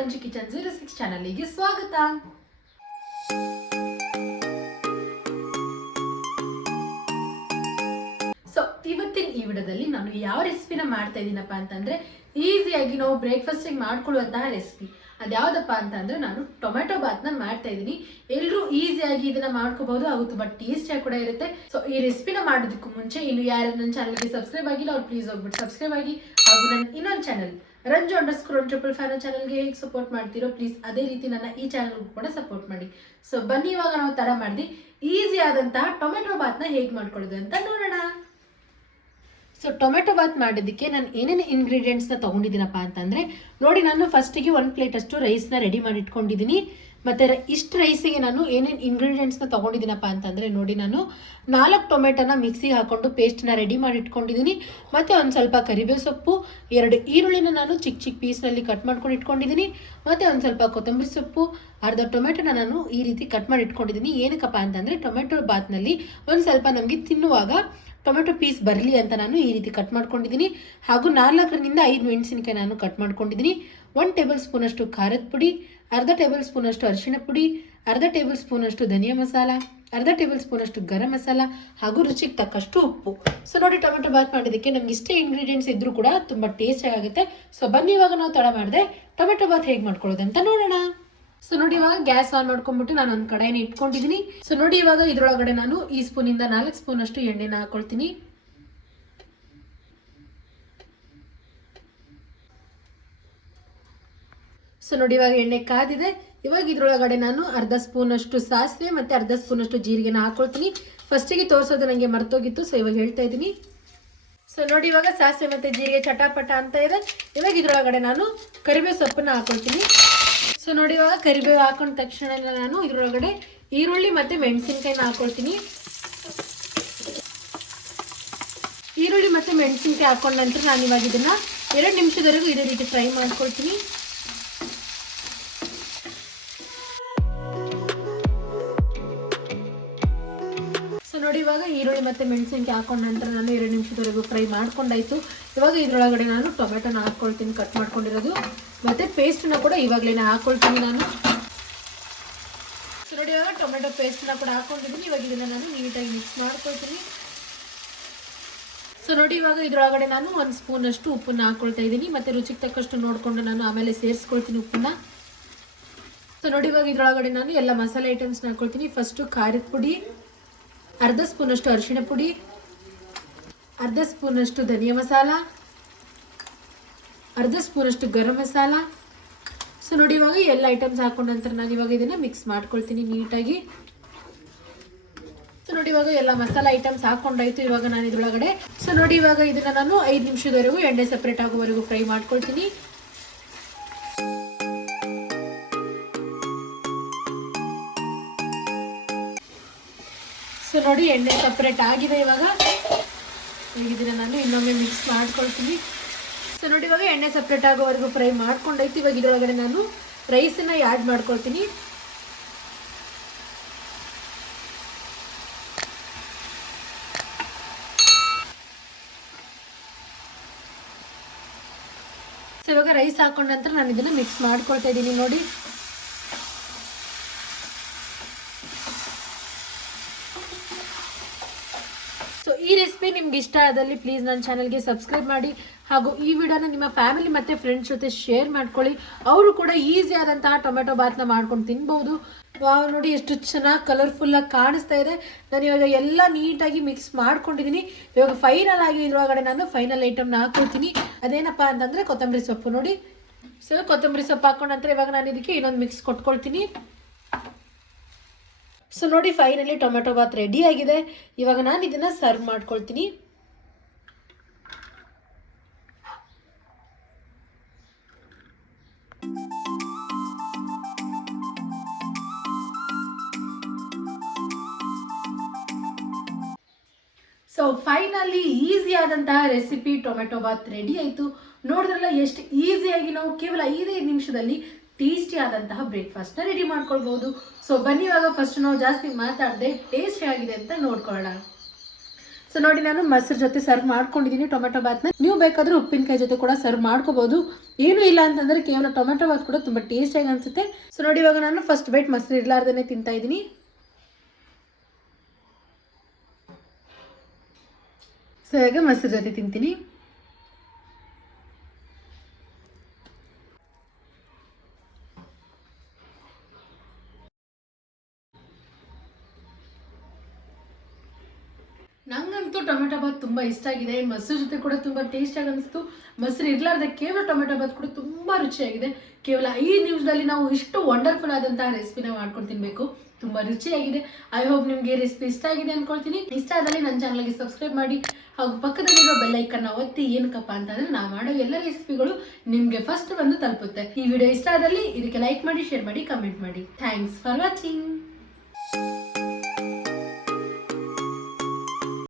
Ranju kitchen 06 ಚಾನಲ್ಗೆ ಸ್ವಾಗತ. So ಇವತ್ತಿನ ಈ ವಿಡಿಯೋದಲ್ಲಿ ನಾನು ಯಾವ ರೆಸಿಪಿನ ಮಾಡ್ತಾ ಇದ್ದೀನಪ್ಪ ಅಂತಂದ್ರೆ ಈಸಿಯಾಗಿ ನಾವು ಬ್ರೇಕ್ಫಾಸ್ಟಿಗೆ ಮಾಡ್ಕೊಳ್ಳುವಂತಹ ರೆಸಿಪಿ. ಅದ್ಯಾವುದಪ್ಪ ಅಂತಂದ್ರೆ ನಾನು ಟೊಮೆಟೊ ಬಾತ್ನ ಮಾಡ್ತಾ ಇದ್ದೀನಿ. ಎಲ್ಲರೂ ಈಸಿಯಾಗಿ ಇದನ್ನ ಮಾಡ್ಕೋಬಹುದು ಹಾಗೂ ತುಂಬಾ ಟೇಸ್ಟಿಯಾಗಿ ಕೂಡ ಇರುತ್ತೆ. ಸೊ ಈ ರೆಸಿಪಿನ ಮಾಡೋದಕ್ಕೂ ಮುಂಚೆ ಇನ್ನು ಯಾರು ನನ್ನ ಚಾನಲ್ಗೆ ಸಬ್ಸ್ಕ್ರೈಬ್ ಆಗಿಲ್ಲ ಅವ್ರು ಪ್ಲೀಸ್ ಹೋಗ್ಬಿಟ್ಟು ಸಬ್ಸ್ಕ್ರೈಬ್ ಆಗಿ, ಹಾಗೂ ನನ್ನ ಇನ್ನೊಂದು ಚಾನಲ್ ರಂಜು_155 ಚಾನಲ್ಗೆ ಹೇಗೆ ಸಪೋರ್ಟ್ ಮಾಡ್ತೀರೋ ಪ್ಲೀಸ್ ಅದೇ ರೀತಿ ನನ್ನ ಈ ಚಾನಲ್ಗೂ ಕೂಡ ಸಪೋರ್ಟ್ ಮಾಡಿ. ಸೊ ಬನ್ನಿ ಇವಾಗ ನಾವು ತಡ ಮಾಡಿ ಈಸಿ ಆದಂತಹ ಟೊಮೆಟೊ ಬಾತ್ನ ಹೇಗೆ ಮಾಡ್ಕೊಳ್ಳೋದು ಅಂತ ನೋಡೋಣ. ಸೊ ಟೊಮೆಟೊ ಬಾತ್ ಮಾಡೋದಕ್ಕೆ ನಾನು ಏನೇನು ಇಂಗ್ರೀಡಿಯೆಂಟ್ಸ್ನ ತೊಗೊಂಡಿದ್ದೀನಪ್ಪ ಅಂತಂದರೆ ನೋಡಿ, ನಾನು ಫಸ್ಟಿಗೆ 1 ಪ್ಲೇಟ್ ಅಷ್ಟು ರೈಸ್ನ ರೆಡಿ ಮಾಡಿ ಇಟ್ಕೊಂಡಿದ್ದೀನಿ. ಮತ್ತು ಇಷ್ಟು ರೈಸಿಗೆ ನಾನು ಏನೇನು ಇಂಗ್ರೀಡಿಯೆಂಟ್ಸ್ನ ತೊಗೊಂಡಿದ್ದೀನಪ್ಪ ಅಂತಂದರೆ ನೋಡಿ, ನಾನು 4 ಟೊಮೆಟೊನ ಮಿಕ್ಸಿಗೆ ಹಾಕ್ಕೊಂಡು ಪೇಸ್ಟ್ನ ರೆಡಿ ಮಾಡಿ ಇಟ್ಕೊಂಡಿದ್ದೀನಿ. ಮತ್ತು ಒಂದು ಸ್ವಲ್ಪ ಕರಿಬೇವು ಸೊಪ್ಪು, 2 ಈರುಳ್ಳಿನ ನಾನು ಚಿಕ್ಕ ಚಿಕ್ಕ ಪೀಸ್ನಲ್ಲಿ ಕಟ್ ಮಾಡ್ಕೊಂಡು ಇಟ್ಕೊಂಡಿದ್ದೀನಿ. ಮತ್ತು ಒಂದು ಸ್ವಲ್ಪ ಕೊತ್ತಂಬರಿ ಸೊಪ್ಪು, ಅರ್ಧ ಟೊಮೆಟೊನ ನಾನು ಈ ರೀತಿ ಕಟ್ ಮಾಡಿ ಇಟ್ಕೊಂಡಿದ್ದೀನಿ. ಏನಕ್ಕಪ್ಪ ಅಂತಂದರೆ ಟೊಮೆಟೊ ಬಾತ್ನಲ್ಲಿ ಒಂದು ಸ್ವಲ್ಪ ನಮಗೆ ತಿನ್ನುವಾಗ ಟೊಮೆಟೊ ಪೀಸ್ ಬರಲಿ ಅಂತ ನಾನು ಈ ರೀತಿ ಕಟ್ ಮಾಡ್ಕೊಂಡಿದ್ದೀನಿ. ಹಾಗೂ 4ರಿಂದ 5 ಮೆಣಸಿನಕಾಯಿ ನಾನು ಕಟ್ ಮಾಡ್ಕೊಂಡಿದ್ದೀನಿ. 1 ಟೇಬಲ್ ಸ್ಪೂನ್ ಅಷ್ಟು ಖಾರದ ಪುಡಿ, ಅರ್ಧ ಟೇಬಲ್ ಸ್ಪೂನ್ ಅಷ್ಟು ಅರಿಶಿಣ ಪುಡಿ, ಅರ್ಧ ಟೇಬಲ್ ಸ್ಪೂನ್ ಅಷ್ಟು ಧನಿಯಾ ಮಸಾಲ, ಅರ್ಧ ಟೇಬಲ್ ಸ್ಪೂನ್ ಅಷ್ಟು ಗರಂ ಮಸಾಲ, ಹಾಗೂ ರುಚಿಗೆ ತಕ್ಕಷ್ಟು ಉಪ್ಪು. ಸೊ ನೋಡಿ, ಟೊಮೆಟೊ ಬಾತ್ ಮಾಡೋದಕ್ಕೆ ನಮ್ಗೆ ಇಷ್ಟೇ ಇಂಗ್ರೀಡಿಯೆಂಟ್ಸ್ ಇದ್ರೂ ಕೂಡ ತುಂಬ ಟೇಸ್ಟಿಯಾಗಿ ಆಗುತ್ತೆ. ಸೊ ಬನ್ನಿ ಇವಾಗ ನಾವು ತಡ ಮಾಡಿದೆ ಟೊಮೆಟೊ ಬಾತ್ ಹೇಗೆ ಮಾಡ್ಕೊಳ್ಳೋದು ಅಂತ ನೋಡೋಣ. ಸೊ ನೋಡಿ, ಇವಾಗ ಗ್ಯಾಸ್ ಆನ್ ಮಾಡ್ಕೊಂಡ್ಬಿಟ್ಟು ನಾನು ಒಂದು ಕಡಾಯಿನ ಇಟ್ಕೊಂಡಿದ್ದೀನಿ. ಸೊ ನೋಡಿ, ಇವಾಗ ಇದರೊಳಗಡೆ ನಾನು ಈ ಸ್ಪೂನಿಂದ 4 ಸ್ಪೂನ್ ಅಷ್ಟು ಎಣ್ಣೆನ ಹಾಕೊಳ್ತೀನಿ. ಸೊ ನೋಡಿ, ಇವಾಗ ಎಣ್ಣೆ ಕಾದಿದೆ. ಇವಾಗ ಇದ್ರೊಳಗಡೆ ನಾನು ಅರ್ಧ ಸ್ಪೂನ್ ಅಷ್ಟು ಸಾಸಿವೆ ಮತ್ತು ಅರ್ಧ ಸ್ಪೂನ್ ಅಷ್ಟು ಜೀರಿಗೆನ ಹಾಕೊಳ್ತೀನಿ. ಫಸ್ಟಿಗೆ ತೋರಿಸೋದು ನನಗೆ ಮರ್ತೋಗಿತ್ತು, ಸೊ ಇವಾಗ ಹೇಳ್ತಾ ಇದ್ದೀನಿ. ಸೊ ನೋಡಿ, ಇವಾಗ ಸಾಸಿವೆ ಮತ್ತು ಜೀರಿಗೆ ಚಟಾಪಟ ಅಂತ ಇದೆ. ಇವಾಗ ಇದ್ರೊಳಗಡೆ ನಾನು ಕರಿಬೇವು ಸೊಪ್ಪನ್ನ ಹಾಕೊಳ್ತೀನಿ. ಸೊ ನೋಡಿ, ಇವಾಗ ಕರಿಬೇವು ಹಾಕೊಂಡ ತಕ್ಷಣ ನಾನು ಇದ್ರೊಳಗಡೆ ಈರುಳ್ಳಿ ಮತ್ತು ಮೆಣಸಿನ್ಕಾಯಿನ ಹಾಕೊಳ್ತೀನಿ. ಈರುಳ್ಳಿ ಮತ್ತು ಮೆಣಸಿನ್ಕಾಯಿ ಹಾಕೊಂಡ ನಂತರ ನಾನು ಇವಾಗ ಇದನ್ನು 2 ನಿಮಿಷದವರೆಗೂ ಇದೇ ರೀತಿ ಫ್ರೈ ಮಾಡ್ಕೊಳ್ತೀನಿ. ಸೊ ನೋಡಿ, ಇವಾಗ ಈರುಳ್ಳಿ ಮತ್ತು ಮೆಣಸಿನ್ಕಾಯಿ ಹಾಕೊಂಡ ನಂತರ ನಾನು 2 ನಿಮಿಷದವರೆಗೂ ಫ್ರೈ ಮಾಡ್ಕೊಂಡಾಯ್ತು. ಇವಾಗ ಇದರೊಳಗಡೆ ನಾನು ಟೊಮೆಟೊನ ಹಾಕ್ಕೊಳ್ತೀನಿ, ಕಟ್ ಮಾಡ್ಕೊಂಡಿರೋದು. ಮತ್ತು ಪೇಸ್ಟನ್ನ ಕೂಡ ಇವಾಗಲೇ ಹಾಕ್ಕೊಳ್ತೀನಿ ನಾನು. ಸೊ ನೋಡಿ, ಇವಾಗ ಟೊಮೆಟೊ ಪೇಸ್ಟನ್ನ ಕೂಡ ಹಾಕ್ಕೊಂಡಿದ್ದೀನಿ. ಇವಾಗ ಇದನ್ನು ನಾನು ನೀಟಾಗಿ ಮಿಕ್ಸ್ ಮಾಡ್ಕೊಳ್ತೀನಿ. ಸೊ ನೋಡಿ, ಇವಾಗ ಇದರೊಳಗಡೆ ನಾನು 1 ಸ್ಪೂನ್ ಅಷ್ಟು ಉಪ್ಪನ್ನ ಹಾಕ್ಕೊಳ್ತಾ ಇದ್ದೀನಿ. ಮತ್ತು ರುಚಿಗೆ ತಕ್ಕಷ್ಟು ನೋಡಿಕೊಂಡು ನಾನು ಆಮೇಲೆ ಸೇರಿಸ್ಕೊಳ್ತೀನಿ ಉಪ್ಪನ್ನ. ಸೊ ನೋಡಿ, ಇವಾಗ ಇದರೊಳಗಡೆ ನಾನು ಎಲ್ಲ ಮಸಾಲೆ ಐಟಮ್ಸ್ನ ಹಾಕ್ಕೊಳ್ತೀನಿ. ಫಸ್ಟು ಖಾರದ ಪುಡಿ, ಅರ್ಧ ಸ್ಪೂನ್ ಅಷ್ಟು ಅರಿಶಿಣ ಪುಡಿ, ಅರ್ಧ ಸ್ಪೂನ್ ಅಷ್ಟು ಧನಿಯಾ ಮಸಾಲ, ಅರ್ಧ ಸ್ಪೂನ್ ಅಷ್ಟು ಗರಂ ಮಸಾಲ. ಸೊ ನೋಡಿ, ಇವಾಗ ಎಲ್ಲ ಐಟಮ್ಸ್ ಹಾಕೊಂಡ ನಂತರ ನಾನು ಇವಾಗ ಇದನ್ನು ಮಿಕ್ಸ್ ಮಾಡ್ಕೊಳ್ತೀನಿ ನೀಟಾಗಿ. ಸೊ ನೋಡಿ, ಇವಾಗ ಎಲ್ಲ ಮಸಾಲ ಐಟಮ್ಸ್ ಹಾಕೊಂಡಾಯ್ತು. ಇವಾಗ ನಾನು ಇದ್ರೊಳಗಡೆ ಸೊ ನೋಡಿ, ಇವಾಗ ಇದನ್ನು ನಾನು 5 ನಿಮಿಷದವರೆಗೂ ಎಣ್ಣೆ ಸಪ್ರೇಟ್ ಆಗೋವರೆಗೂ ಫ್ರೈ ಮಾಡ್ಕೊಳ್ತೀನಿ. ಸೊ ನೋಡಿ, ಎಣ್ಣೆ ಸಪ್ರೇಟ್ ಆಗಿದೆ. ಇವಾಗ ಇದನ್ನು ನಾನು ಇನ್ನೊಮ್ಮೆ ಮಿಕ್ಸ್ ಮಾಡ್ಕೊಳ್ತೀನಿ. ಸೊ ನೋಡಿ, ಇವಾಗ ಎಣ್ಣೆ ಸಪ್ರೇಟ್ ಆಗೋವರೆಗೂ ಫ್ರೈ ಮಾಡ್ಕೊಂಡೈತಿ. ಇವಾಗ ಇದರೊಳಗಡೆ ನಾನು ರೈಸನ್ನು ಆ್ಯಡ್ ಮಾಡ್ಕೊಳ್ತೀನಿ. ಸೊ ಇವಾಗ ರೈಸ್ ಹಾಕೊಂಡ ನಂತರ ನಾನು ಇದನ್ನು ಮಿಕ್ಸ್ ಮಾಡ್ಕೊಳ್ತಾ ಇದ್ದೀನಿ ನೋಡಿ. ಸೊ ಈ ರೆಸಿಪಿ ನಿಮ್ಗೆ ಇಷ್ಟ ಆದಲ್ಲಿ ಪ್ಲೀಸ್ ನನ್ನ ಚಾನಲ್ಗೆ ಸಬ್ಸ್ಕ್ರೈಬ್ ಮಾಡಿ, ಹಾಗೂ ಈ ವಿಡಿಯೋನ ನಿಮ್ಮ ಫ್ಯಾಮಿಲಿ ಮತ್ತು ಫ್ರೆಂಡ್ಸ್ ಜೊತೆ ಶೇರ್ ಮಾಡ್ಕೊಳ್ಳಿ. ಅವರು ಕೂಡ ಈಸಿ ಆದಂತಹ ಟೊಮೆಟೊ ಬಾತ್ನ ಮಾಡ್ಕೊಂಡು ತಿನ್ಬೋದು. ವಾವ್, ನೋಡಿ ಎಷ್ಟು ಚೆನ್ನಾಗಿ ಕಲರ್ಫುಲ್ಲಾಗಿ ಕಾಣಿಸ್ತಾ ಇದೆ. ನಾನು ಇವಾಗ ಎಲ್ಲ ನೀಟಾಗಿ ಮಿಕ್ಸ್ ಮಾಡ್ಕೊಂಡಿದ್ದೀನಿ. ಇವಾಗ ಫೈನಲ್ ಆಗಿ ಇದರೊಳಗಡೆ ನಾನು ಫೈನಲ್ ಐಟಮ್ನ ಹಾಕ್ಕೊಳ್ತೀನಿ. ಅದೇನಪ್ಪ ಅಂತಂದರೆ ಕೊತ್ತಂಬರಿ ಸೊಪ್ಪು ನೋಡಿ. ಸೊ ಕೊತ್ತಂಬರಿ ಸೊಪ್ಪು ಹಾಕೊಂಡ ನಂತರ ಇವಾಗ ನಾನು ಇದಕ್ಕೆ ಇನ್ನೊಂದು ಮಿಕ್ಸ್ ಕೊಟ್ಕೊಳ್ತೀನಿ. ಸೊ ನೋಡಿ, ಫೈನಲಿ ಟೊಮೆಟೊ ಬಾತ್ ರೆಡಿ ಆಗಿದೆ. ಇವಾಗ ನಾನು ಇದನ್ನು ಸರ್ವ್ ಮಾಡ್ಕೊಳ್ತೀನಿ. ಸೊ ಫೈನಲಿ ಈಸಿ ಆದಂತಹ ರೆಸಿಪಿ ಟೊಮೆಟೊ ಬಾತ್ ರೆಡಿ ಆಯಿತು. ನೋಡಿದ್ರಲ್ಲ ಎಷ್ಟು ಈಸಿಯಾಗಿ ನಾವು ಕೇವಲ 5 ನಿಮಿಷದಲ್ಲಿ ಟೇಸ್ಟಿ ಆದಂತಹ ಬ್ರೇಕ್ಫಾಸ್ಟ್ನ ರೆಡಿ ಮಾಡ್ಕೊಳ್ಬೋದು. ಸೊ ಬನ್ನಿ ಇವಾಗ ಫಸ್ಟ್ ನಾವು ಜಾಸ್ತಿ ಮಾತಾಡದೆ ಟೇಸ್ಟಿ ಆಗಿದೆ ಅಂತ ನೋಡ್ಕೊಳ್ಳೋಣ. ಸೊ ನೋಡಿ ನಾನು ಮೊಸರು ಜೊತೆ ಸರ್ವ್ ಮಾಡ್ಕೊಂಡಿದ್ದೀನಿ ಟೊಮೆಟೊ ಬಾತ್ನ. ನೀವು ಬೇಕಾದ್ರೆ ಉಪ್ಪಿನಕಾಯಿ ಜೊತೆ ಕೂಡ ಸರ್ವ್ ಮಾಡ್ಕೋಬಹುದು. ಏನೂ ಇಲ್ಲ ಅಂತಂದ್ರೆ ಕೇವಲ ಟೊಮೆಟೊ ಬಾತ್ ಕೂಡ ತುಂಬಾ ಟೇಸ್ಟಿಯಾಗಿ ಅನ್ಸುತ್ತೆ. ಸೊ ನೋಡಿ ಇವಾಗ ನಾನು ಫಸ್ಟ್ ಬೈಟ್ ಮೊಸರು ಇರ್ಲಾರ್ದೇನೆ ತಿಂತಾ ಇದ್ದೀನಿ. ಸೊ ಇವಾಗ ಮೊಸರು ಜೊತೆ ತಿಂತೀನಿ. ನಂಗಂತೂ ಟೊಮೆಟೊ ಬಾತ್ ತುಂಬಾ ಇಷ್ಟ ಆಗಿದೆ. ಮೊಸರು ಜೊತೆ ಕೂಡ ತುಂಬಾ ಟೇಸ್ಟ್ ಆಗಿ ಅನಿಸ್ತು. ಮೊಸರು ಇರ್ಲಾರ್ದೆ ಕೇವಲ ಟೊಮೆಟೊ ಬಾತ್ ಕೂಡ ತುಂಬಾ ರುಚಿಯಾಗಿದೆ. ಕೇವಲ 5 ನಿಮಿಷದಲ್ಲಿ ನಾವು ಇಷ್ಟು ವಂಡರ್ಫುಲ್ ಆದಂತಹ ರೆಸಿಪಿನ ಮಾಡ್ಕೊಂಡು ತಿನ್ಬೇಕು. ತುಂಬಾ ರುಚಿಯಾಗಿದೆ. ಐ ಹೋಪ್ ನಿಮ್ಗೆ ರೆಸಿಪಿ ಇಷ್ಟ ಆಗಿದೆ ಅನ್ಕೊಳ್ತೀನಿ. ಇಷ್ಟ ಆದಲ್ಲಿ ನನ್ನ ಚಾನಲ್ಗೆ ಸಬ್ಸ್ಕ್ರೈಬ್ ಮಾಡಿ ಹಾಗೂ ಪಕ್ಕದಲ್ಲಿರೋ ಬೆಲ್ ಐಕನ್ ಒತ್ತಿ. ಏನಕ್ಕಪ್ಪ ಅಂತಂದ್ರೆ ನಾವು ಮಾಡೋ ಎಲ್ಲ ರೆಸಿಪಿಗಳು ನಿಮ್ಗೆ ಫಸ್ಟ್ ಬಂದು ತಲುಪುತ್ತೆ. ಈ ವಿಡಿಯೋ ಇಷ್ಟ ಆದಲ್ಲಿ ಇದಕ್ಕೆ ಲೈಕ್ ಮಾಡಿ, ಶೇರ್ ಮಾಡಿ, ಕಮೆಂಟ್ ಮಾಡಿ. Thanks for watching.